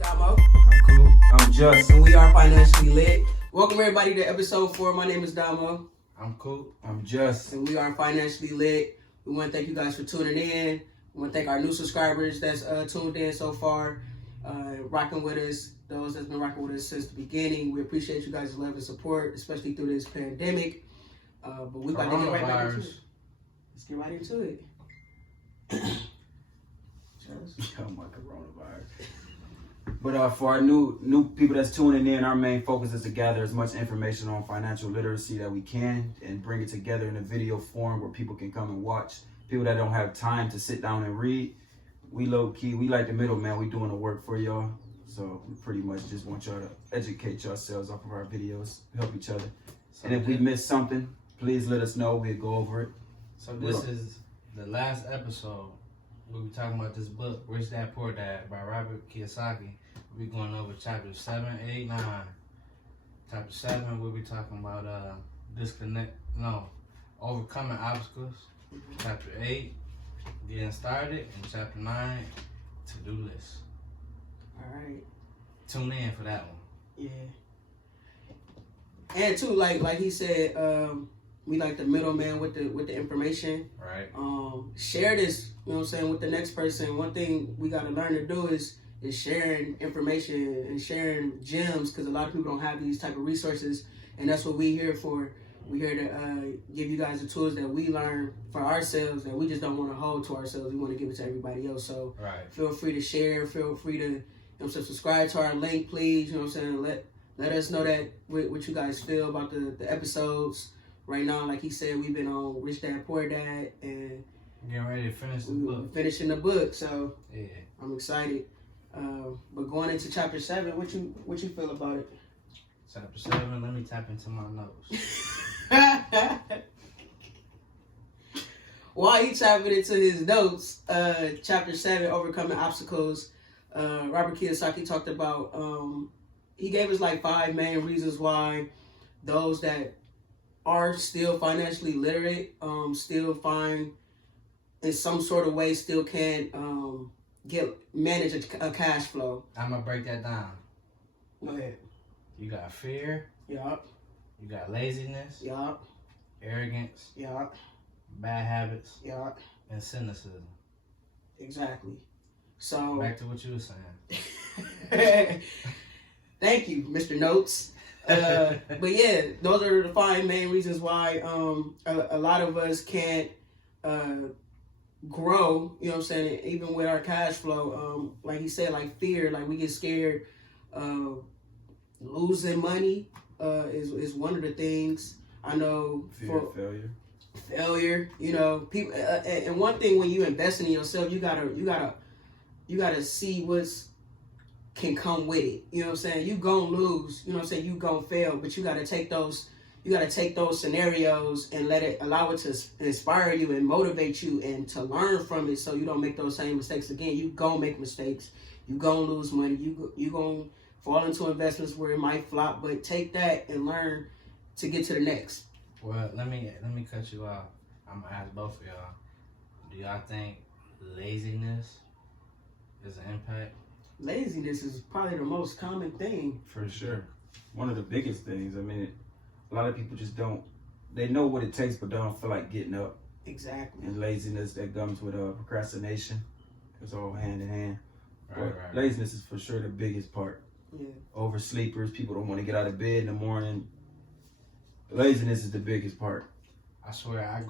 Damo. I'm cool. I'm Just. And we are Financially Lit. Welcome everybody to episode 4. My name is Damo. I'm cool. I'm Just. And we are Financially Lit. We want to thank you guys for tuning in. We want to thank our new subscribers that's tuned in so far, rocking with us. Those that's been rocking with us since the beginning. We appreciate you guys' love and support, especially through this pandemic. But we about to get right back into it. Let's get right into it. Oh my coronavirus. But for our new people that's tuning in, our main focus is to gather as much information on financial literacy that we can and bring it together in a video form where people can come and watch. People that don't have time to sit down and read, we low key, we like the middleman. We doing the work for y'all. So we pretty much just want y'all to educate yourselves off of our videos, help each other. And if we miss something, please let us know. We'll go over it. So this is the last episode. We'll be talking about this book, Rich Dad Poor Dad by Robert Kiyosaki. We're going over chapters 7, 8, 9. Chapter 7, we'll be talking about overcoming obstacles. Chapter 8, getting started. And chapter 9, to-do list. Alright. Tune in for that one. Yeah. And too, like he said, we like the middleman with the information. Right. Share this, you know what I'm saying, with the next person. One thing we gotta learn to do is sharing information and sharing gems, because a lot of people don't have these type of resources, and that's what we're here for. We're here to give you guys the tools that we learn for ourselves that we just don't want to hold to ourselves. We want to give it to everybody else. So feel free to share. Feel free to, you know what I'm saying, subscribe to our link, please. You know what I'm saying. Let us know that what you guys feel about the episodes. Right now, like he said, we've been on Rich Dad Poor Dad and getting ready to finish the book. Finishing the book, so yeah, I'm excited. But going into chapter 7, what you feel about it? Chapter 7, let me tap into my notes. While he tapping into his notes, chapter 7, overcoming obstacles. Robert Kiyosaki talked about. He gave us like 5 main reasons why those that are still financially literate, still find in some sort of way still can manage a cash flow. I'm gonna break that down. Go ahead. You got fear. Yup. You got laziness. Yup. Arrogance. Yup. Bad habits. Yup. And cynicism. Exactly. So back to what you were saying. Thank you, Mr. Notes. But yeah, those are the 5 main reasons why a lot of us can't grow, you know what I'm saying, even with our cash flow. Like he said, like fear, like we get scared. Losing money is one of the things. I know. Fear of failure, you know, people. And one thing, when you investing in yourself, you gotta see what's can come with it. You know what I'm saying? You gonna lose, you know what I'm saying, you gonna fail, but you gotta take those scenarios and allow it to inspire you and motivate you and to learn from it, so you don't make those same mistakes again. You gonna make mistakes, you gonna lose money, you gonna fall into investments where it might flop, but take that and learn to get to the next. Well, let me cut you off. I'm gonna ask both of y'all. Do y'all think laziness is an impact? Laziness is probably the most common thing. For sure. One of the biggest things. I mean, a lot of people just they know what it takes, but don't feel like getting up. Exactly. And laziness that comes with procrastination. It's all hand in hand. Right. Laziness is for sure the biggest part. Yeah. Oversleepers, people don't want to get out of bed in the morning. Laziness is the biggest part. I swear,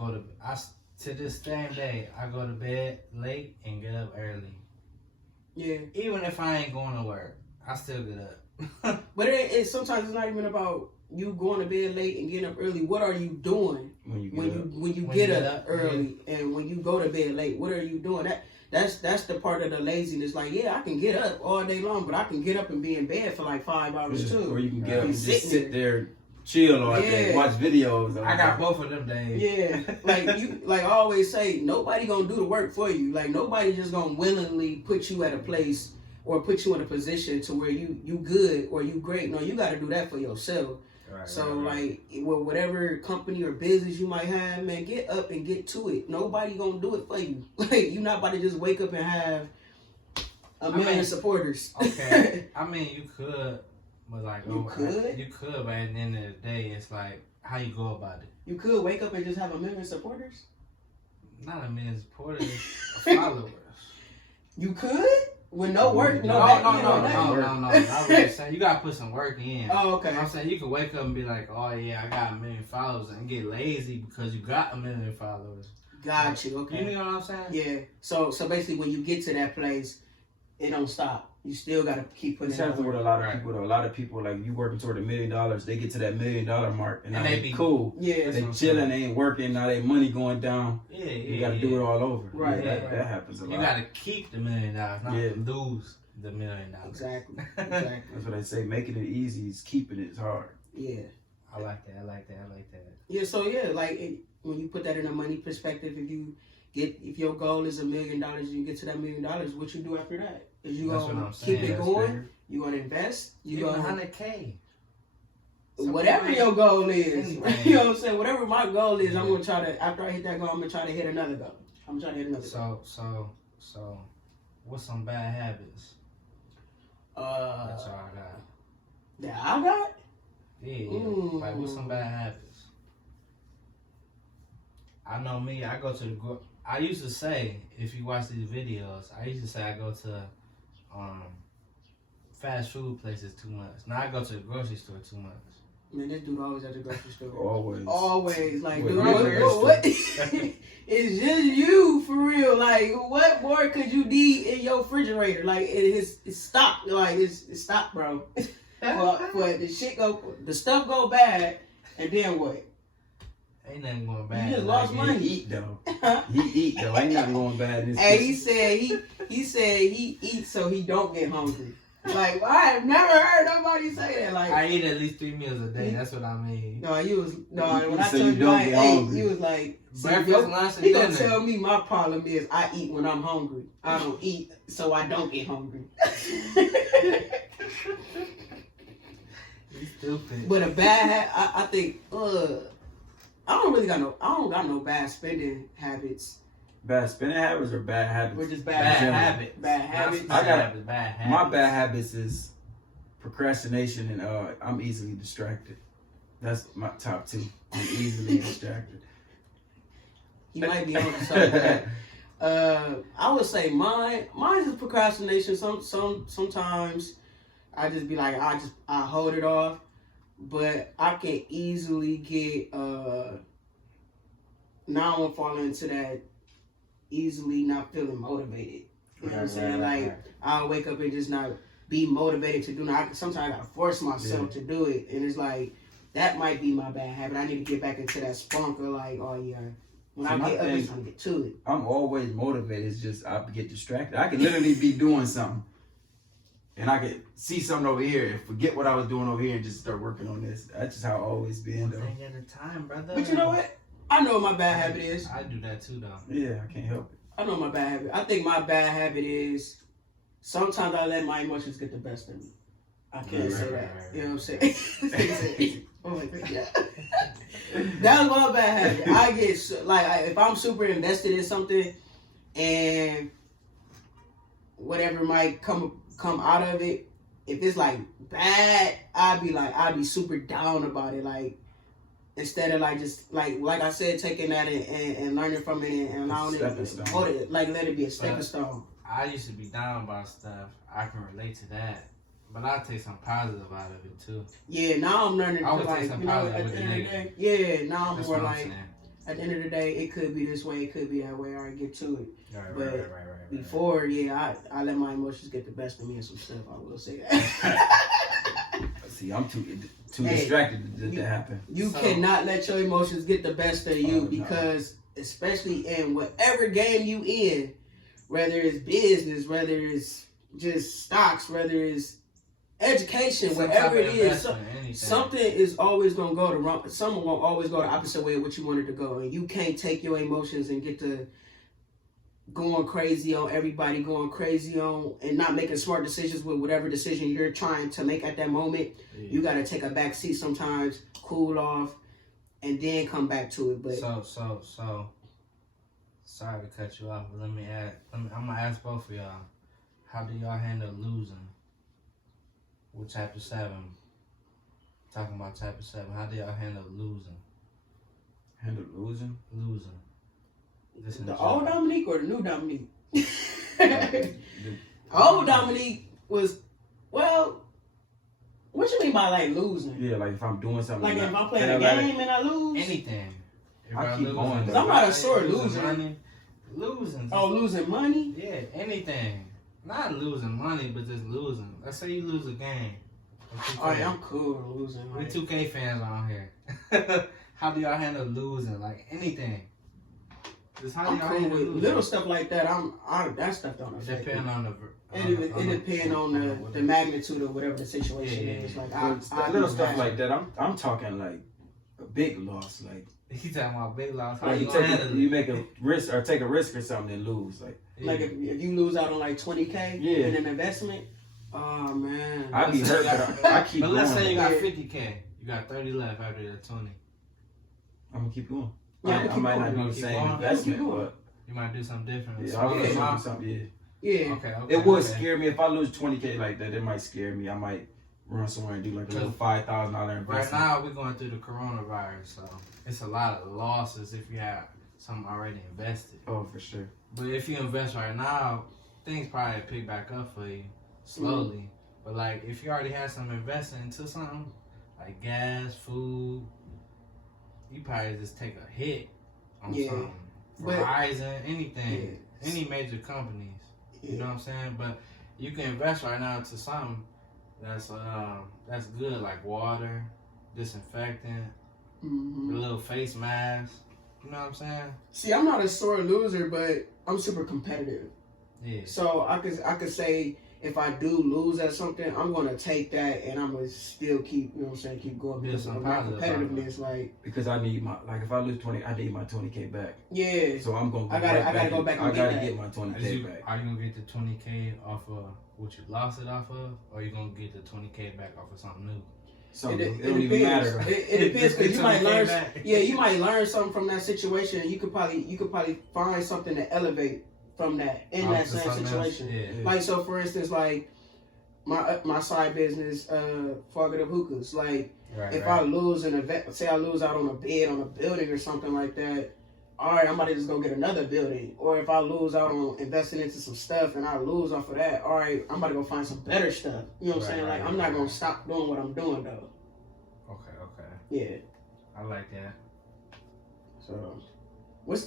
to this same day, I go to bed late and get up early. Yeah. Even if I ain't going to work, I still get up. But it sometimes it's not even about you going to bed late and getting up early. What are you doing when you get up early and when you go to bed late? What are you doing? That's the part of the laziness. Like, yeah, I can get up all day long, but I can get up and be in bed for like 5 hours too. Or you can get up and just sit there, chill all day, watch videos. I got both of them days. Yeah, like I always say, nobody gonna do the work for you. Like, nobody just gonna willingly put you at a place or put you in a position to where you good or you great. No, you got to do that for yourself. Like, whatever company or business you might have, man, get up and get to it. Nobody gonna do it for you. Like, you're not about to just wake up and have a million supporters. Okay, I mean you could, but like you could, but at the end of the day, it's like how you go about it. You could wake up and just have a million supporters. Not a million supporters, followers. You could with no work, No. I was saying you gotta put some work in. Oh, okay. I'm saying you could wake up and be like, oh yeah, I got a million followers, and get lazy because you got a million followers. Got you. Okay. You know what I'm saying? Yeah. So basically, when you get to that place, it don't stop. You still gotta keep putting. It's happening with a lot of people. Though. A lot of people, like you working toward $1 million, they get to that $1 million mark, and they be cool. Yeah. They chilling, they ain't working. Now they money going down. Yeah. You gotta do it all over. Right. Yeah, that happens a lot. You gotta keep the $1 million, not lose the $1 million. Exactly. That's what I say. Making it easy is keeping it hard. Yeah. I like that. Yeah. So when you put that in a money perspective, if your goal is $1 million, you get to that $1 million, what you do after that? Is you gonna keep it going? You gonna invest? You gonna $100K. Whatever your goal is, you know what I'm saying. Whatever my goal is, I'm gonna try to. After I hit that goal, I'm gonna try to hit another goal. I'm trying to hit another goal. So, what's some bad habits? That's all I got. That I got? Yeah. Like, what's some bad habits? I know me. I go to the. I used to say, if you watch these videos, I used to say I go to fast food places too much. Now I go to the grocery store too much. Man, this dude always at the grocery store. Always. Like, dude, what? It's just you, for real. Like, what more could you need in your refrigerator? Like, it's stock. Like, it's stock, bro. For the stuff go bad, and then what? Ain't nothing going bad. You just lost money. He eat though. Ain't nothing going bad. Hey, he said he eats so he don't get hungry. Like, I have never heard nobody say that. Like, I eat at least 3 meals a day. That's what I mean. No, when I so told you I ate, hungry. you was like, breakfast, lunch, and he gonna dinner. tell me my problem is I eat when I'm hungry. I don't eat so I don't get hungry. You stupid. But a bad I think I don't got no bad spending habits. Bad spending habits or bad habits? We're just Bad habits. Bad habits. Bad habits. My bad habits is procrastination and I'm easily distracted. That's my top two. I'm easily distracted. He might be on something. I would say mine is procrastination. Sometimes I just be like I hold it off, but I can easily get now I'm falling into that easily not feeling motivated. You know what I'm saying? Like I'll wake up and just not be motivated to do it. Sometimes I gotta force myself to do it, and it's like that might be my bad habit. I need to get back into that spunk of like, oh yeah. When I get up, I'm trying to get to it. I'm always motivated. It's just I get distracted. I can literally be doing something, and I can see something over here and forget what I was doing over here and just start working on this. That's just how I always been, though. Ain't got the time, brother. But you know what? I know what my bad habit is. I do that too, though. Yeah, I can't help it. I know my bad habit. I think my bad habit is sometimes I let my emotions get the best of me. I can't say that. You know what I'm saying? Oh my God. Yeah. That's my bad habit. I get if I'm super invested in something and whatever might come out of it, if it's like bad, I'd be super down about it. Like instead of like just like I said, taking that and learning from it and allowing it, like let it be a stepping stone. I used to be down about stuff. I can relate to that. But I take some positive out of it too. Yeah, now I'm learning to like, at the end of the day. Yeah, now I'm more like, at the end of the day, it could be this way, it could be that way. I get to it. Right. Before, I let my emotions get the best of me and some stuff. I will say that. See, I'm too distracted to let that happen. You cannot let your emotions get the best of you because, especially in whatever game you in, whether it's business, whether it's just stocks, whether it's education, whatever it is, something is always gonna go the wrong. Someone will always go the opposite way of what you wanted to go, and you can't take your emotions and get to going crazy on everybody, going crazy on and not making smart decisions with whatever decision you're trying to make at that moment. Yeah. You gotta take a back seat sometimes, cool off, and then come back to it. But so sorry to cut you off, but I'm gonna ask both of y'all. How do y'all handle losing? With chapter 7. Talking about chapter 7. How do y'all handle losing? Handle losing? Losing. The old Dominique or the new Dominique? The Old Dominique was, well, what you mean by like losing? Yeah, like if I'm doing something. Like if I'm playing a game and I lose? Anything. If I keep going. Cause I'm not a sore loser. Money, losing. Oh, losing money? Yeah, anything. Not losing money, but just losing. Let's say you lose a game. Oh yeah, I'm cool with losing. We're Like, 2K fans on here. How do y'all handle losing? Like anything. Just how do I'm y'all cool handle with losing? little stuff like that. That stuff don't It affect depends me. on the. It depends on the magnitude of whatever the situation is. Like I little do stuff that. like that. I'm talking like a big loss. Like He talking about big loss. How like you gonna handle you it? make a risk or take a risk or something and lose. Like Like if you lose out on like 20K Yeah. in an investment, oh man. I be hurt, but I keep But going. let's say you got Yeah. 50K. You got 30 left after the 20. I'm gonna keep going. Yeah, I might not do the Keep same going. investment, Keep going. but You might do something different. yeah, I was Yeah. gonna do something. Yeah. Yeah. Okay. It would okay. scare me if I lose 20K like that. It might scare me. I might run somewhere and do like a little $5,000 investment. Right now, we're going through the coronavirus, so it's a lot of losses if you have something already invested. Oh, for sure. But if you invest right now, things probably pick back up for you slowly. But like, if you already had some investing into something like gas, food, you probably just take a hit on Yeah. something. But- Verizon, anything, Yeah. any major companies. You know Yeah. what I'm saying? But you can invest right now into something that's good, like water, disinfectant, Mhm. a little face mask. You know what I'm saying? See, I'm not a sore loser, but I'm super competitive. Yeah. So I could say if I do lose at something, I'm gonna take that and I'm gonna still keep, you know what I'm saying, keep going Yeah, because some of my positive competitiveness. Like, Because I need if I lose 20, I need my 20K back. yeah, So I'm gonna. I gotta go back and I gotta get get my Are 20K you, back. are you gonna get the 20K off of what you lost it off of, or you gonna get the 20K back off of something new? So it, it, it don't even depends. matter. It depends because you might 20K learn. back. Yeah, you might learn something from that situation. You could probably find something to elevate from that in Off that to same something else. situation. Yeah. Like, so for instance, like my side business, Fogger the Hookahs. Like, Right. if right. I lose an event, say I lose out on a bid on a building or something like that, all right, I'm about to just go get another building. Or if I lose out on investing into some stuff and I lose off of that, all right, I'm about to go find some better stuff. You know what I'm saying? Right, Like, right, I'm not right. gonna stop doing what I'm doing though. Okay. Yeah. I like that. So, what's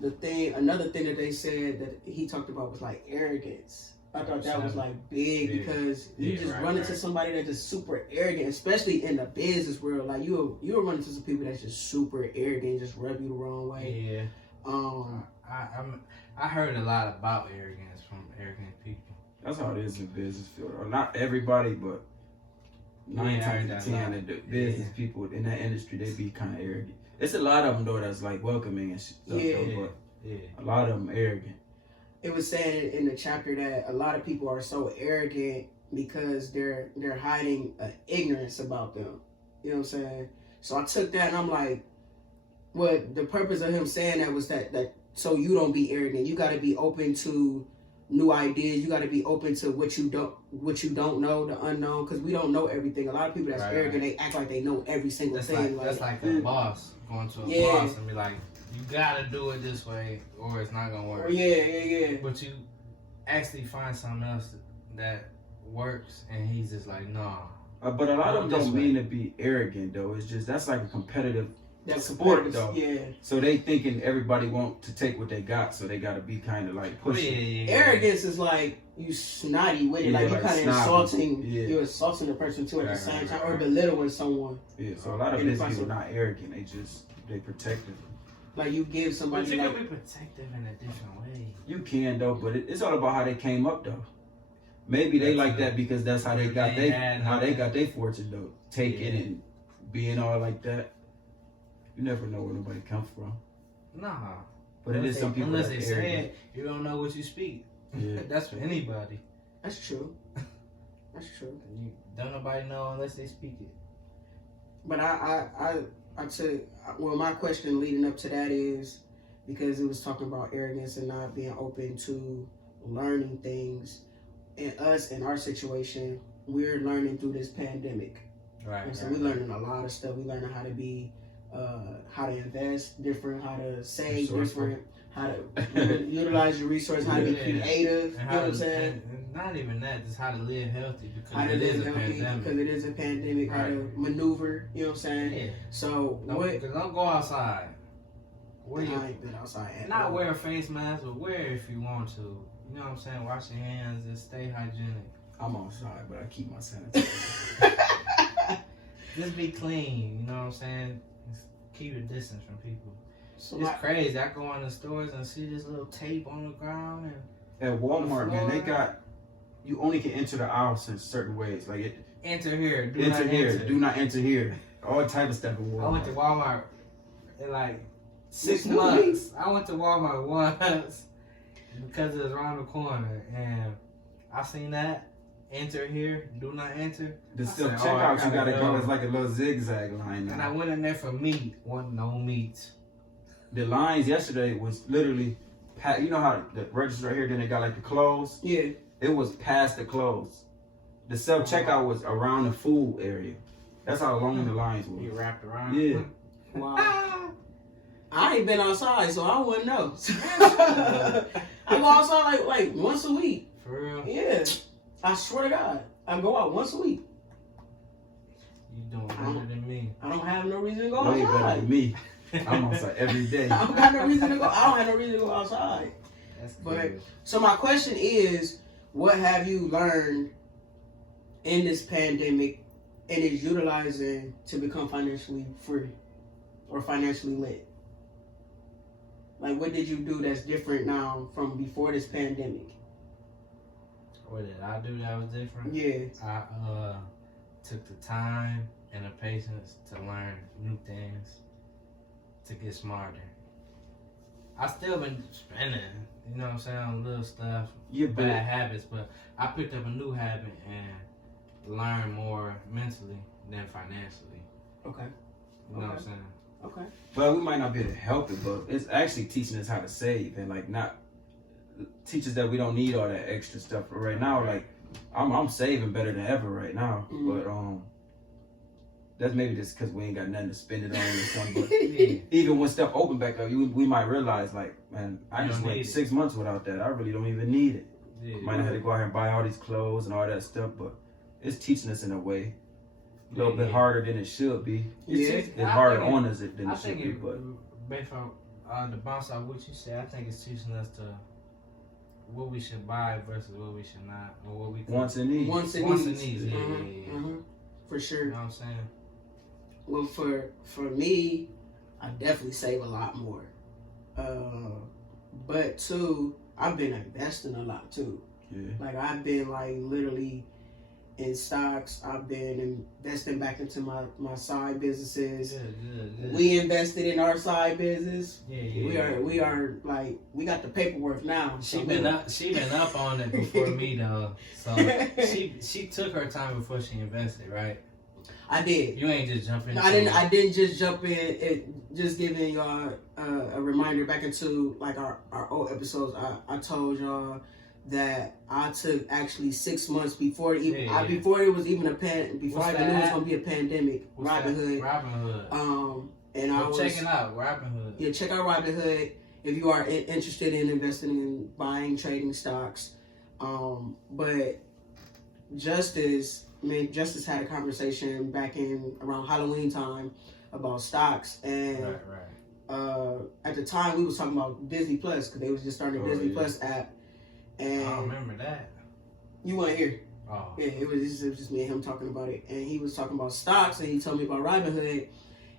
the thing? Another thing that they said that he talked about was like arrogance. I thought that was like big Yeah. because you Yeah, just right, run into right. somebody that's just super arrogant, especially in the business world. Like you'll run into some people that's just super arrogant, just rub you the wrong way. Yeah. I heard a lot about arrogance from arrogant people. That's how it is in business field. Or not everybody, but 9 Yeah, I heard times that a out lot. of 10, the business people in that industry, they be kind of arrogant. It's a lot of them though that's like welcoming and stuff. Yeah. Though, but Yeah. a lot of them arrogant. It was saying in the chapter that a lot of people are so arrogant because they're hiding ignorance about them. You know what I'm saying? So I took that and I'm like, what the purpose of him saying that was that so you don't be arrogant. You got to be open to new ideas. You got to be open to what you don't know, the unknown, because we don't know everything. A lot of people that's Right, arrogant, they act like they know every single That's thing. like a boss going to a Yeah. boss and be like, you gotta do it this way or it's not gonna work. Yeah. But you actually find something else that works and he's just like, nah. But a lot of them This don't way. mean to be arrogant though. It's just that's like a competitive That's sport competitive, though. Yeah. So they thinking everybody want to take what they got, so they got to be kind of like pushing. Arrogance is like you snotty with it, Yeah, like you like kind of snobby. insulting. Yeah. You're insulting the person too at the Right, same right, time, right, or right. belittling someone. Yeah, so a lot of And business if I people are not arrogant. They protective. Like you give But somebody you like can be protective in a different way. You can though, but it's all about how they came up though. Maybe they That's like it. that because that's how they got They had how they nothing. got their fortune though. Taking Yeah. and being all like that. You never know where nobody comes from. Nah. But it is some people unless that's they say arrogant. it, you don't know what you speak. Yeah. That's for anybody. that's true. That's true. You don't nobody know unless they speak it. But I said, well, my question leading up to that is, because it was talking about arrogance and not being open to learning things. And us, in our situation, we're learning through this pandemic. Right. And so we're learning a lot of stuff. We're learning how to be, how to invest different, how to save different, how to utilize your resources, how to be creative. You know what I'm saying? And not even that, just how to live healthy How to live healthy because it is a pandemic. How to maneuver. You know what I'm saying? Yeah. So Because don't go outside. I ain't been outside. Not wear a face mask, but wear it if you want to. You know what I'm saying? Wash your hands and stay hygienic. I'm outside, but I keep my sanitizer. Just be clean. You know what I'm saying? Just keep your distance from people. So It's crazy. I go in the stores and see this little tape on the ground. And At Walmart, man, they got, you only can enter the aisles in certain ways. Like enter here. Do enter not here. enter. Do not enter here. All type of stuff at Walmart. I went to Walmart in like 6 This new months. I went to Walmart once because it was around the corner, and I seen that. Enter here, do not enter. The still said, checkout, I you gotta gotta go. go. It's like a little zigzag line. And I went in there for meat. Want no meat. The lines yesterday was literally, you know how the register right here, then they got like the clothes? yeah. It was past the clothes. The self-checkout was around the food area. That's how long the lines You were. wrapped around. Yeah. Wow. I ain't been outside, so I wouldn't know. I go outside like once a week. For real? Yeah. I swear to God. I go out once a week. You doing better than me. I don't have no reason to go Way better outside. than me. I'm outside every day. I don't have no reason to go. I don't have no reason to go outside. That's But good. so my question is, what have you learned in this pandemic and is utilizing to become financially free or financially lit? Like, what did you do that's different now from before this pandemic? What did I do that was different? Yeah. I took the time and the patience to learn new things, to get smarter. I still been spending, you know what I'm saying, on little stuff, Yeah, bad but habits, but I picked up a new habit and learned more mentally than financially. Okay. You know what I'm saying? Okay. Well, we might not be able to help it, but it's actually teaching us how to save and like not teach us that we don't need all that extra stuff. But right now, like I'm saving better than ever right now. Mhm. But that's maybe just because we ain't got nothing to spend it on or something. But Yeah. even when stuff open back up, we might realize like, man, I You just don't went need it. 6 months without that. I really don't even need it. Yeah. Might have had to go out here and buy all these clothes and all that stuff, but it's teaching us in a way. A little bit harder than it should be. Yeah. It's harder on us than I it should think be, it, but based on the bounce off what you said, I think it's teaching us to what we should buy versus what we should not, or what we think. wants and needs. Wants and Wants needs. and needs, yeah, Mhm, yeah, yeah. mhm. For sure. You know what I'm saying? Well, for me, I definitely save a lot more. But too, I've been investing a lot too. Yeah. Like I've been like literally in stocks. I've been investing back into my side businesses. Good. We invested in our side business. Yeah. We are like we got the paperwork now. She been up on it before me though. So she took her time before she invested, right? I did. You ain't just jumping. I didn't just jump in. Just giving y'all a reminder back into like our old episodes. I told y'all that I took actually 6 months before before it was even before I even knew it was gonna be a pandemic. Robinhood. And I was checking out Robinhood. Yeah, check out Robinhood if you are interested in investing in buying, trading stocks. But Justice had a conversation back in around Halloween time about stocks, and Right. At the time we was talking about Disney Plus because they was just starting the Disney Plus app. And I don't remember that. You weren't here. Oh. Yeah, it was just me and him talking about it, and he was talking about stocks, and he told me about Robinhood,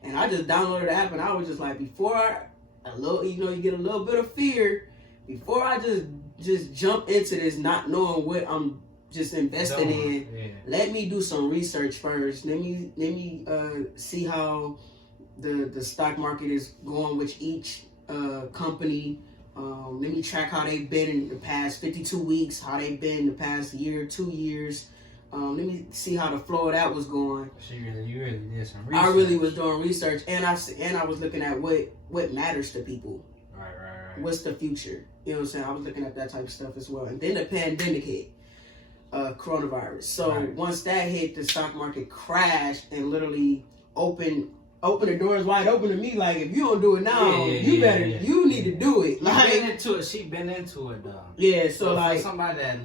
and I just downloaded the app, and I was just like, you get a little bit of fear before I just jump into this, not knowing what I'm just investing in. Yeah. Let me do some research first. Let me see how the stock market is going with each company. Let me track how they've been in the past 52 weeks, how they've been the past year, 2 years. Let me see how the flow of that was going. You really did some research. I really was doing research, and I was looking at what matters to people. Right. what's the future? You know what I'm saying? I was looking at that type of stuff as well. And then the pandemic hit, coronavirus. So once that hit, the stock market crashed and literally opened the doors wide open to me. Like, if you don't do it now, you need to do it. Like, She been into it though. Yeah, so like somebody that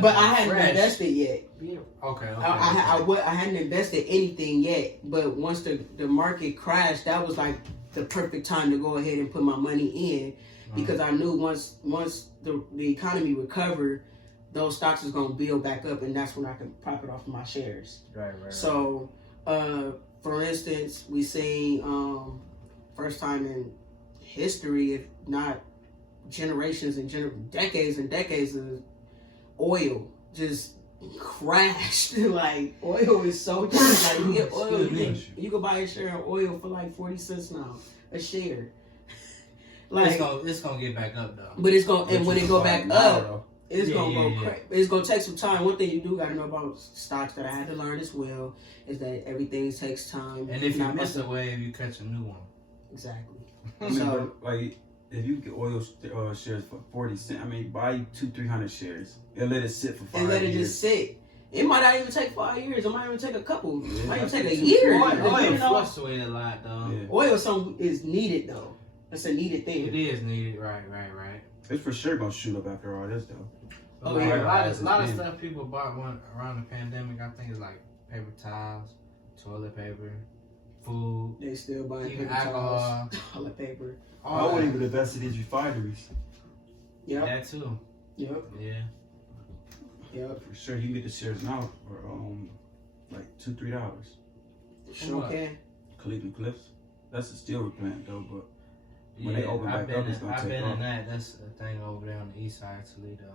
but I hadn't invested yet. Yeah. Okay. I hadn't invested anything yet. But once the market crashed, that was like the perfect time to go ahead and put my money in, because I knew once the economy recovered, those stocks is gonna build back up, and that's when I can profit off of my shares. Right. So, for instance, we seen first time in history, if not generations and decades and decades, of oil just crashed. Like, oil is so cheap. Like, you get oil, you can buy a share of oil for like 40 cents now, a share. Like, it's gonna get back up though. But it's gonna, and when it go back up, it's gonna go crazy. It's gonna take some time. One thing you do gotta know about stocks that I had to learn as well is that everything takes time. And if you miss a wave, you catch a new one. Exactly. I mean, so, like, if you get oil shares for 40 cents, I mean, buy 200-300 shares and let it sit for 5 years. And let it just sit. It might not even take 5 years. It might even take a couple. It might even take a year. Oil fluctuates a lot though. Yeah. Oil is needed though. It's a needed thing. It is needed. Right. It's for sure gonna shoot up after all this though. A lot of stuff people bought around the pandemic. I think it's like paper towels, toilet paper, food. They still buying paper alcohol, towels, toilet paper. I wouldn't even invest in these refineries. Yep. That too. Yep. Yeah. Yep. For sure, you can get the shares now for like $2-3. Sure can. Cleveland Cliffs. That's a steel plant though, but when they open back up, it's gonna take off. I've been in that. That's a thing over there on the east side of Toledo.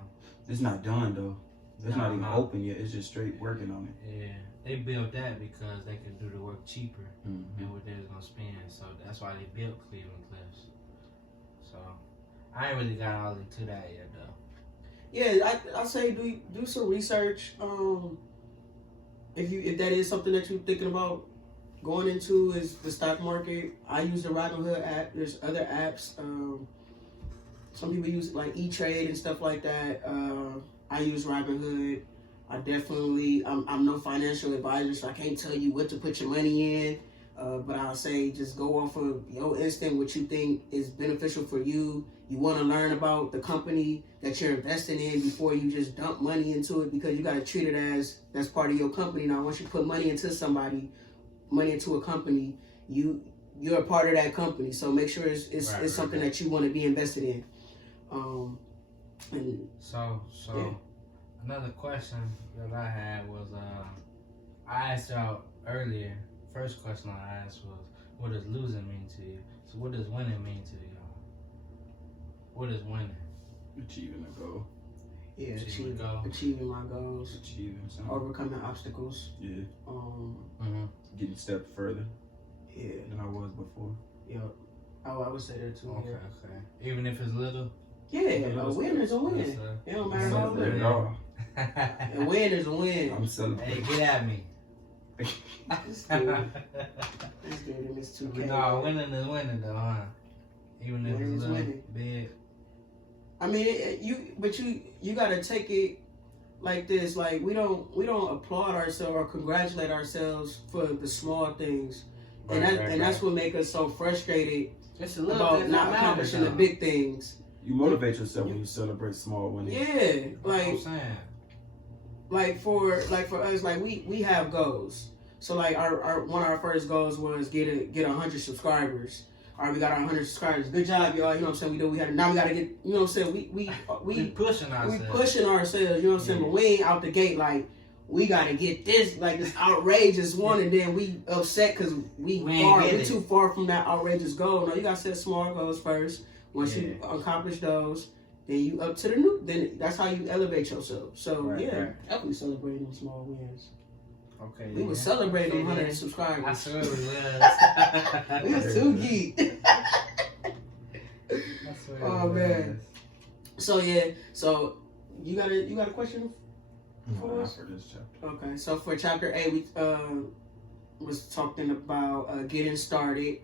It's not done though. It's not even open yet. It's just straight working on it. Yeah, they built that because they could do the work cheaper Mm-hmm. than what they was gonna spend. So that's why they built Cleveland Cliffs. So I ain't really got all into that yet though. Yeah, I say do some research. If that is something that you're thinking about going into is the stock market. I use the Robinhood app. There's other apps. Some people use like E-Trade and stuff like that. I use Robinhood. I'm no financial advisor, so I can't tell you what to put your money in. But I'll say just go off of your instinct, what you think is beneficial for you. You want to learn about the company that you're investing in before you just dump money into it, because you got to treat it as that's part of your company. Now, once you put money into a company, you're a part of that company. So make sure it's something that you want to be invested in. And so another question that I had was I asked y'all earlier. First question I asked was, what does losing mean to you? So what does winning mean to y'all? What is winning? Achieving a goal. Yeah, achieving my goals. Achieving something. Overcoming obstacles. Yeah. Getting a step further. Yeah. Than I was before. Yep. Oh, I would say that too. Okay. Even if it's little. Yeah, a win is a win. It don't matter how little. A win is a win. I'm celebrating. Hey, get at me. This dude in this 2K. No, winning is winning though, huh? Even if it's a little big. I mean, you gotta take it like this. Like we don't applaud ourselves or congratulate ourselves for the small things, and that's what makes us so frustrated about not accomplishing the big things. You motivate yourself when you celebrate small wins. Yeah, like for us, like we have goals. So like our one of our first goals was get 100 subscribers. All right, we got our 100 subscribers. Good job, y'all. You know what I'm saying? Now we gotta get. You know what I'm saying? We pushing ourselves. We pushing ourselves. You know what I'm saying? But we ain't out the gate like we gotta get this outrageous one, and then we upset because we too far from that outrageous goal. No, you gotta set small goals first. Once you accomplish those, then you up to the new. Then that's how you elevate yourself. So definitely celebrating them small wins. Okay. We were celebrating 100 subscribers. I swear we was. We was too geek. Oh man. So you got a question for us? For this chapter. Okay. So for chapter 8, we was talking about getting started,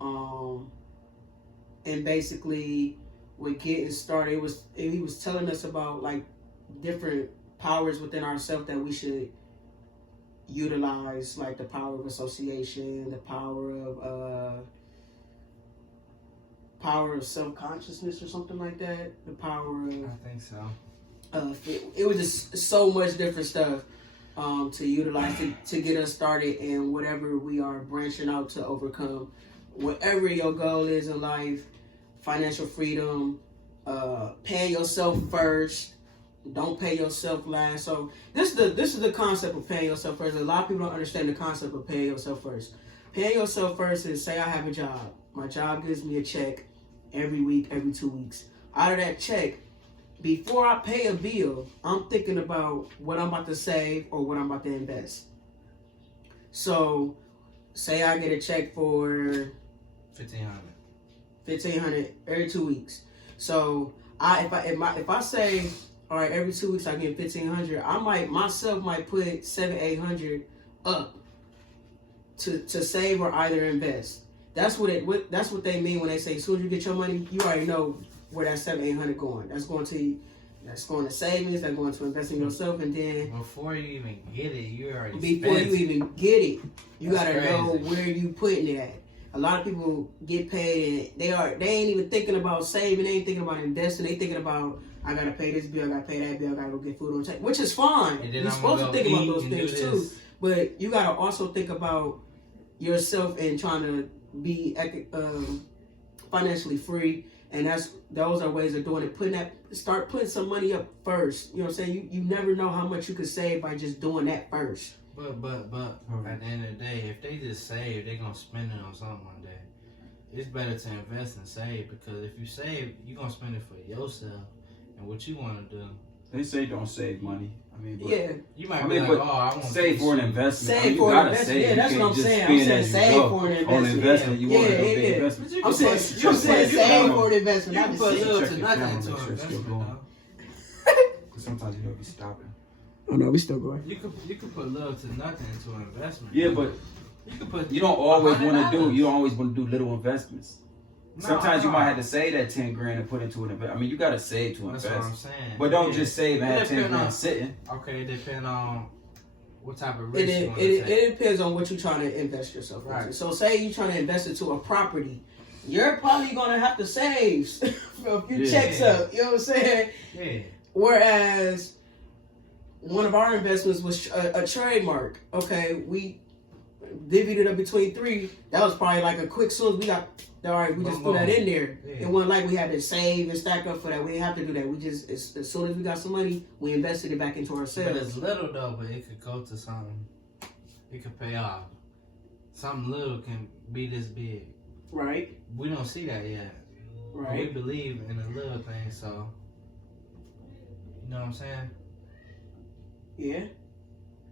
and basically with getting started, he was telling us about like different powers within ourselves that we should utilize, like the power of association, the power of self-consciousness or something like that, the power of, I think so. It was just so much different stuff to utilize to get us started in whatever we are branching out to overcome. Whatever your goal is in life, financial freedom, paying yourself first, don't pay yourself last. So this is the concept of paying yourself first. A lot of people don't understand the concept of paying yourself first. Paying yourself first is, say I have a job. My job gives me a check every week, every 2 weeks. Out of that check, before I pay a bill, I'm thinking about what I'm about to save or what I'm about to invest. So, say I get a check for $1,500 every 2 weeks. So, if I say, all right, every 2 weeks I get $1,500, I might put $700-800 up to save or either invest. That's what they mean when they say as soon as you get your money, you already know where that $700-800 going. That's going to savings. That's going to invest in yourself, and then before you even get it, you already before spent you even get it, you That's gotta crazy. know where you putting it at. A lot of people get paid and they ain't even thinking about saving. They ain't thinking about investing. They thinking about, I gotta pay this bill, I gotta pay that bill, I gotta go get food on the table, which is fine. You're supposed to think about those things too, but you gotta also think about yourself and trying to be financially free. And those are ways of doing it. Start putting some money up first. You know what I'm saying? You never know how much you could save by just doing that first. But at the end of the day, if they just save, they're gonna spend it on something one day. It's better to invest and save, because if you save, you're gonna spend it for yourself and what you want to do. They say don't save money. I mean, but, Yeah. You might be like, oh, I want to save for an investment. Save for an investment. Yeah, that's what I'm saying. I'm saying save for an investment. On investment, you want a big investment. I'm saying save for an investment. You can put little to Check your nothing camera, into make an sure it's still investment, going. though. Sometimes you be stopping. Oh no, we still going. You could put little to nothing into an investment. Yeah, but you don't always want to do. You don't always want to do little investments. Sometimes you might have to save that $10,000 and put into an investment. I mean, you gotta save to invest. That's what I'm saying. But don't just save and have $10,000 sitting. Okay, it depends on what type of risk you want to take. It depends on what you're trying to invest yourself into. Right. So say you're trying to invest into a property, you're probably gonna have to save a few checks up. You know what I'm saying? Yeah. Whereas one of our investments was a trademark. Okay, we divvied it up between three. That was probably like a quick soon as we got. All right, we just threw that in there. Yeah. It wasn't like we had to save and stack up for that. We didn't have to do that. We just, as soon as we got some money, we invested it back into ourselves. But it's little though, but it could go to something. It could pay off. Something little can be this big. Right. We don't see that yet. Right. We believe in the little thing, so you know what I'm saying? Yeah.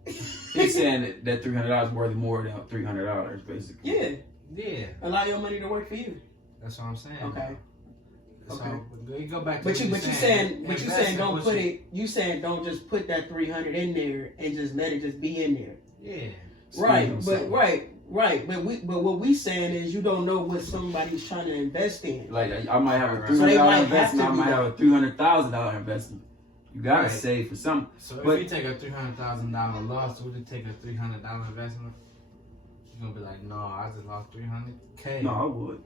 He's saying that $300 is worth more than $300, basically. Yeah. Yeah. Allow your money to work for you. That's what I'm saying. Okay. So Okay. we go back to But you saying don't what put you- it. You saying don't just put that 300 in there and just let it just be in there. Yeah. Right. But right. But what we saying is you don't know what somebody's trying to invest in. Like I might have a So they might $300 have investment. to I might do have a $300,000 investment. You gotta Right. save for something. So But- if you take a $300,000 loss, would you take a $300 investment? You're gonna be like, no, I just lost $300K. No, I would.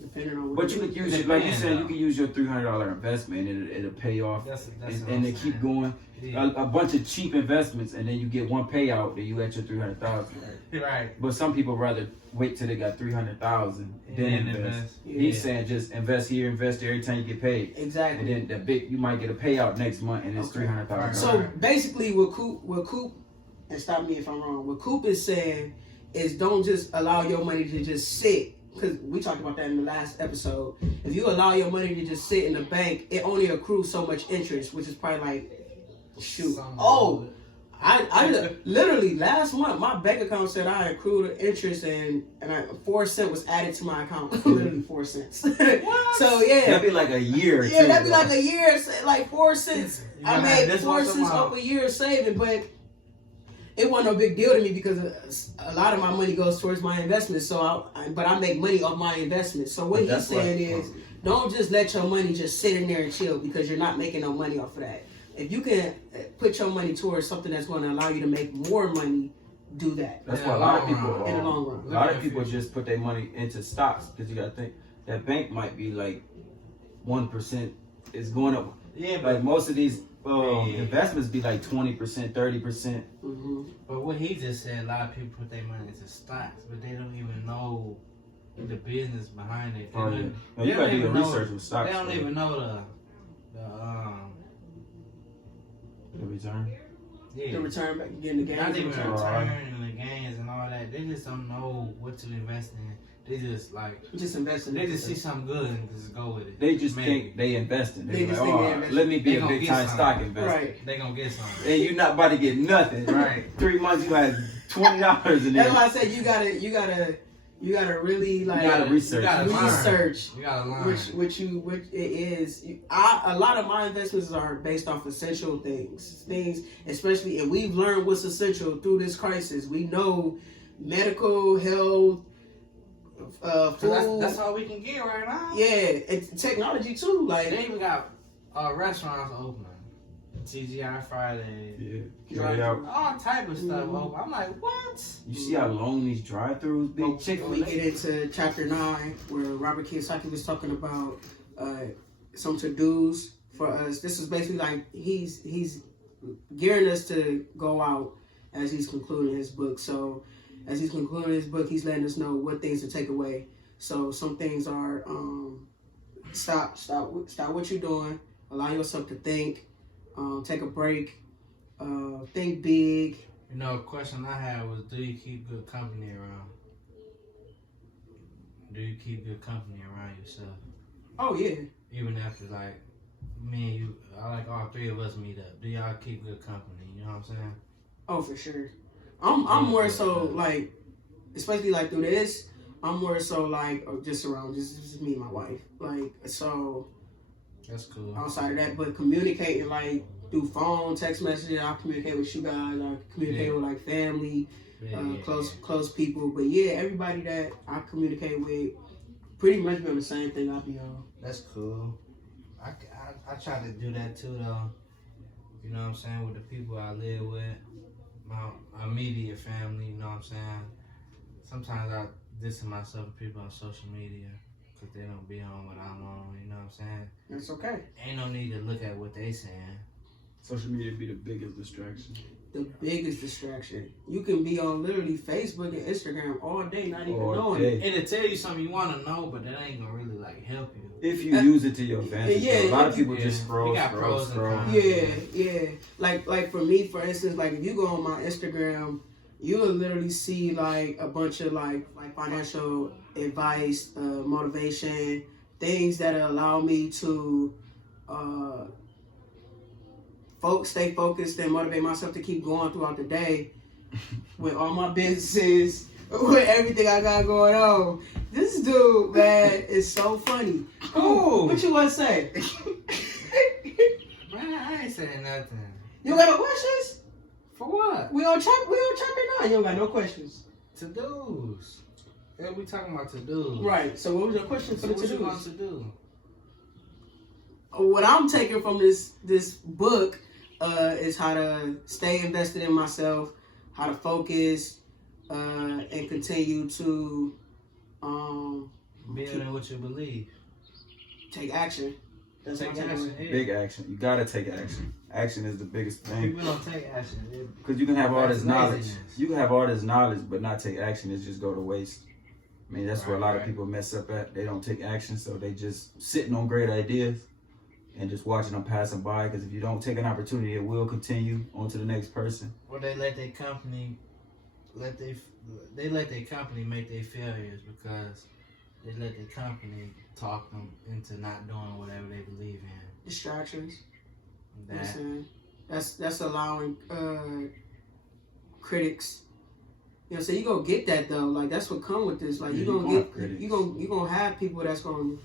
Depending on what. But you could use it, like you said, you could use your $300 investment and it'll pay off, That's and they keep going. Yeah. A bunch of cheap investments, and then you get one payout, then you at your $300,000. Right. But some people rather wait till they got $300,000 then And invest. Yeah. He's saying just invest here, invest there every time you get paid, Exactly. and then you might get a payout next month, and it's Okay. $300,000. So basically, what Coop, and stop me if I'm wrong. What Coop is saying is don't just allow your money to just sit. Because we talked about that in the last episode. If you allow your money to just sit in the bank, it only accrues so much interest, which is probably like, shoot. I literally last month my bank account said I accrued interest and 4 cents was added to my account. Literally 4 cents. What? So yeah. That'd be like a year. Yeah, too, that'd be though. like a year, like 4 cents. You I gonna made have this 4 once a cents month. off a year of saving, but it wasn't no big deal to me because a lot of my money goes towards my investments. So, but I make money off my investments. So what But he's that's saying why- is, don't just let your money just sit in there and chill because you're not making no money off of that. If you can put your money towards something that's going to allow you to make more money, do that. That's why a lot of people, in the long run, a lot of people just put their money into stocks because you got to think that bank might be like 1% is going up. Yeah, like most of these investments be like 20%, 30%. But what he just said, a lot of people put their money into stocks, but they don't even know the business behind it. Oh, yeah. No, you gotta do your research with stocks. They don't even know the return. Yeah. The return back, getting the gains. Not even the return and the gains and all that. They just don't know what to invest in. They just investing. They just see something good and just go with it. They just think they investing. They just like, think they investing. Let me be They a big time stock investor. Right. They gonna get something. And you're not about to get nothing. Right. 3 months you had $20 in there. That's why I said you gotta really like you gotta research. You gotta learn. Which it is. A lot of my investments are based off essential things, especially, and we've learned what's essential through this crisis. We know medical, health, food. That's all we can get right now. Yeah, it's technology too. Like they even got restaurants open. TGI Friday. Yeah. All type of stuff open. I'm like, what? You see how long these drive-thrus be? When we get into chapter 9, where Robert Kiyosaki was talking about some to-dos for us. This is basically like he's gearing us to go out as he's concluding his book. So as he's concluding his book, he's letting us know what things to take away. So some things are stop what you're doing, allow yourself to think, take a break, think big. You know, a question I had was, do you keep good company around? Do you keep good company around yourself? Oh yeah. Even after like me and you, like all 3 of us meet up. Do y'all keep good company? You know what I'm saying? Oh, for sure. I'm more so like, especially like through this, I'm more so like just around just me and my wife. Like so. That's cool. Outside of that, but communicating like through phone, text messages, I communicate with you guys. I communicate with like family, close people. But yeah, everybody that I communicate with, pretty much be on the same thing I be on. That's cool. I try to do that too though. You know what I'm saying? With the people I live with, my immediate family. You know what I'm saying? Sometimes I distance myself from people on social media. Because they don't be on what I'm on, you know what I'm saying? That's okay. Ain't no need to look at what they saying. Social media be the biggest distraction. The biggest distraction. You can be on literally Facebook and Instagram all day, not even knowing it. It'll tell you something you want to know, but that ain't going to really like help you. If you use it to your advantage. A lot of people just scroll. Yeah. Like for me, for instance, like if you go on my Instagram, you will literally see like a bunch of like financial advice, motivation, things that allow me to stay focused and motivate myself to keep going throughout the day with all my businesses, with everything I got going on. This dude, man, is so funny. Cool. What you want to say? Man, I ain't saying nothing. You got no questions? For what? We on chapter 9. You don't got no questions. To-dos. Yeah, we talking about to-dos. Right. So what was your question for the what you to-dos? want to do? What I'm taking from this book is how to stay invested in myself, how to focus, and continue to build in what you believe. Take action. That's Take action. Yeah. Big action. You gotta take action. Action is the biggest thing. People don't take action. Because you can have all this knowledge. Laziness. You can have all this knowledge, but not take action. It's just go to waste. I mean, that's where a lot of Right. people mess up at. They don't take action, so they just sitting on great ideas and just watching them passing by. Because if you don't take an opportunity, it will continue on to the next person. Or they let their company, let their company make their failures because they let their company talk them into not doing whatever they believe in. Distractions. You know what I'm That saying? That's allowing critics. You know, so you gonna get that though. Like that's what come with this. Like Yeah, you you gonna gonna get have critics. you gonna have people that's gonna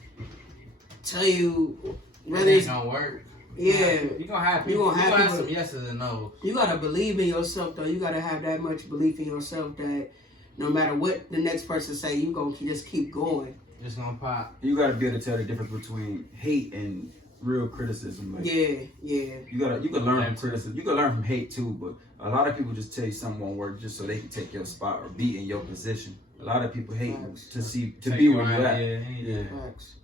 tell you whether ain't it's gonna work. yeah. You gonna have You people. gonna have You gonna have people- some yeses and nos. You gotta believe in yourself though. You gotta have that much belief in yourself that no matter what the next person say, you gonna just keep going. It's gonna pop. You gotta be able to tell the difference between hate and real criticism. Like, Yeah. you can learn from criticism. You can learn from hate too, but a lot of people just tell you something won't work just so they can take your spot or be in your position. A lot of people hate to be where you at. Yeah. Facts.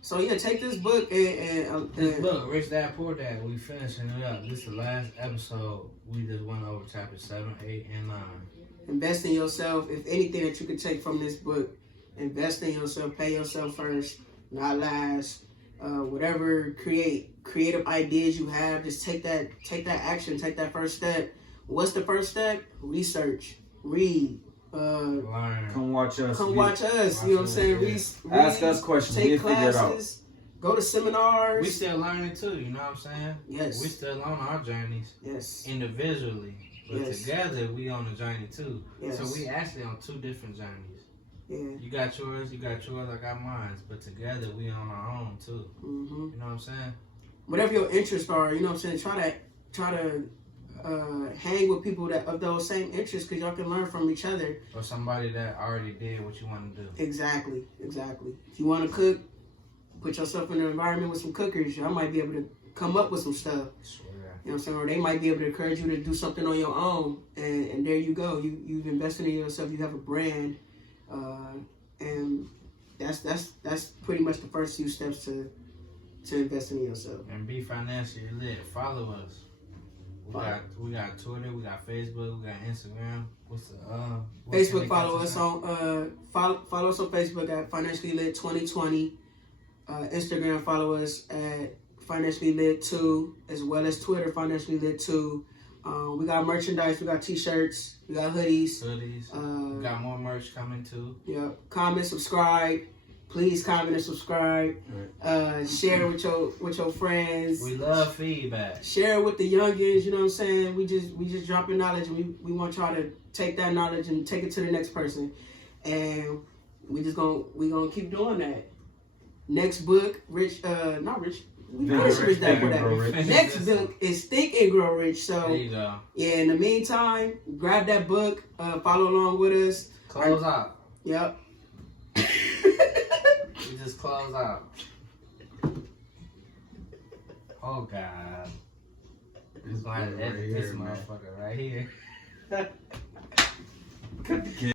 So yeah, take this book and This book, Rich Dad Poor Dad, we finishing it up. This is the last episode. We just went over chapter 7, 8, and 9. invest in yourself. If anything that you could take from this book, invest in yourself. Pay yourself first, not last. Whatever creative ideas you have, just take that action. Take that first step. What's the first step? Research, read. Learn. Come watch us. Come watch us. You know what I'm saying? Read, Ask us questions. Take We'll figure it out. classes. Go to seminars. We still learning too, you know what I'm saying? Yes. We still on our journeys Yes. individually. But Yes. together we on the journey too. Yes. So we actually on 2 different journeys. Yeah. You got yours, I got mine. But together we on our own too. Mm-hmm. You know what I'm saying? Whatever your interests are, you know what I'm saying. Try to hang with people that of those same interests, because y'all can learn from each other. Or somebody that already did what you want to do. Exactly. If you want to cook, put yourself in an environment with some cookers. Y'all might be able to come up with some stuff. Swear. You know what I'm saying? Or they might be able to encourage you to do something on your own. And there you go. You've invested in yourself. You have a brand. And that's pretty much the first few steps to investing in yourself. And be financially lit. Follow us. We got Twitter, we got Facebook, we got Instagram. What's the Facebook? Follow us on follow us on Facebook at FinanciallyLit 2020. Instagram, follow us at FinanciallyLit 2, as well as Twitter, FinanciallyLit 2. We got merchandise, we got t-shirts, we got hoodies. We got more merch coming too. Yeah. Comment, subscribe. Please comment and subscribe. Share with your friends. We love feedback. Share with the youngins. You know what I'm saying? We just dropping knowledge, and we want y'all to take that knowledge and take it to the next person. And we gonna keep doing that. Next book, not Rich. We finished Rich Dad Poor Dad. Next book is Think and Grow Rich. So there you go. yeah. In the meantime, grab that book. Follow along with us. Close out. Yep. We just close out. Oh God. It's gonna have to edit this motherfucker right here. Cut the kid.